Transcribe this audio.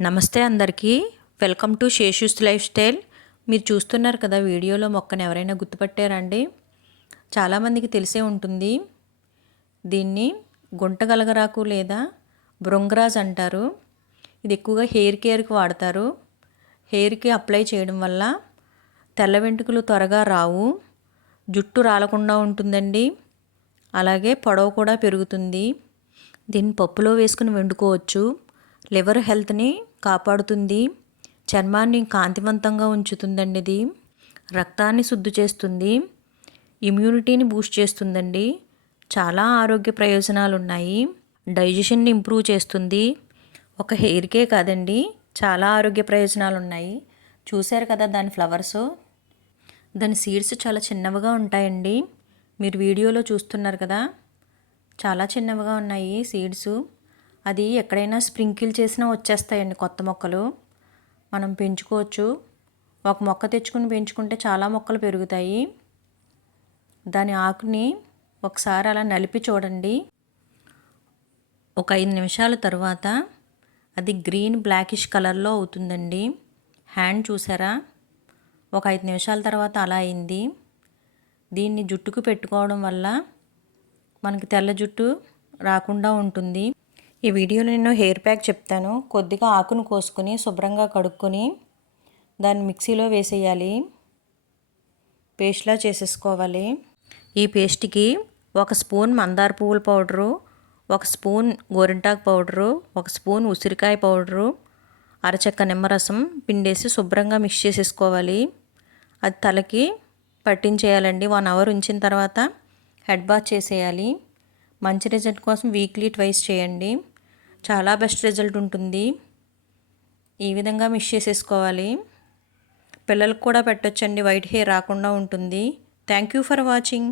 నమస్తే అందరికీ, welcome to శేషుస్ life style. మీరు చూస్తున్నారు కదా వీడియోలో మొక్కను ఎవరైనా గుర్తుపట్టారండి? చాలామందికి తెలిసే ఉంటుంది. దీన్ని గుంటగలగరాకు లేదా భృంగరాజ్ అంటారు. ఇది ఎక్కువగా హెయిర్ కేర్కి వాడతారు. హెయిర్కి అప్లై చేయడం వల్ల తెల్ల వెంట్రుకలు త్వరగా రావు, జుట్టు రాలకుండా ఉంటుందండి. అలాగే పొడవు కూడా పెరుగుతుంది. దీన్ని పప్పులో వేసుకుని వండుకోవచ్చు. లివర్ హెల్త్ని కాపాడుతుంది, చర్మాన్ని కాంతివంతంగా ఉంచుతుందండి. ఇది రక్తాన్ని శుద్ధి చేస్తుంది, ఇమ్యూనిటీని బూస్ట్ చేస్తుందండి. చాలా ఆరోగ్య ప్రయోజనాలు ఉన్నాయి. డైజెషన్ని ఇంప్రూవ్ చేస్తుంది. ఒక హెయిర్కే కాదండి, చాలా ఆరోగ్య ప్రయోజనాలు ఉన్నాయి. చూశారు కదా దాని ఫ్లవర్స్, దాని సీడ్స్ చాలా చిన్నవిగా ఉంటాయండి. మీరు వీడియోలో చూస్తున్నారు కదా, చాలా చిన్నవిగా ఉన్నాయి సీడ్స్. అది ఎక్కడైనా స్ప్రింకిల్ చేసినా వచ్చేస్తాయండి కొత్త మొక్కలు. మనం పెంచుకోవచ్చు. ఒక మొక్క తెచ్చుకుని పెంచుకుంటే చాలా మొక్కలు పెరుగుతాయి. దాని ఆకుని ఒకసారి అలా నలిపి చూడండి. ఒక 5 నిమిషాల తర్వాత అది గ్రీన్ బ్లాకిష్ కలర్లో అవుతుందండి. హ్యాండ్ చూసారా? ఒక 5 నిమిషాల తర్వాత అలా అయింది. దీన్ని జుట్టుకు పెట్టుకోవడం వల్ల మనకి తెల్ల జుట్టు రాకుండా ఉంటుంది. ఈ వీడియోలో నేను హెయిర్ ప్యాక్ చెప్తాను. కొద్దిగా ఆకును కోసుకొని శుభ్రంగా కడుక్కొని దాన్ని మిక్సీలో వేసేయాలి, పేస్ట్లా చేసేసుకోవాలి. ఈ పేస్ట్కి 1 స్పూన్ మందార పువ్వుల పౌడరు, 1 స్పూన్ గోరింటాకు పౌడరు, 1 స్పూన్ ఉసిరికాయ పౌడరు, అరచెక్క నిమ్మరసం పిండేసి శుభ్రంగా మిక్స్ చేసేసుకోవాలి. అది తలకి పట్టించేయాలండి. 1 అవర్ ఉంచిన తర్వాత హెడ్ బాత్ చేసేయాలి. మంచి రిజల్ట్ కోసం వీక్లీ ట్వైస్ చేయండి. చాలా బెస్ట్ రిజల్ట్ ఉంటుంది. ఈ విధంగా మిక్స్ చేసేసుకోవాలి. పిల్లలకు కూడా పెట్టొచ్చండి, వైట్ హెయిర్ రాకుండా ఉంటుంది. Thank you for watching.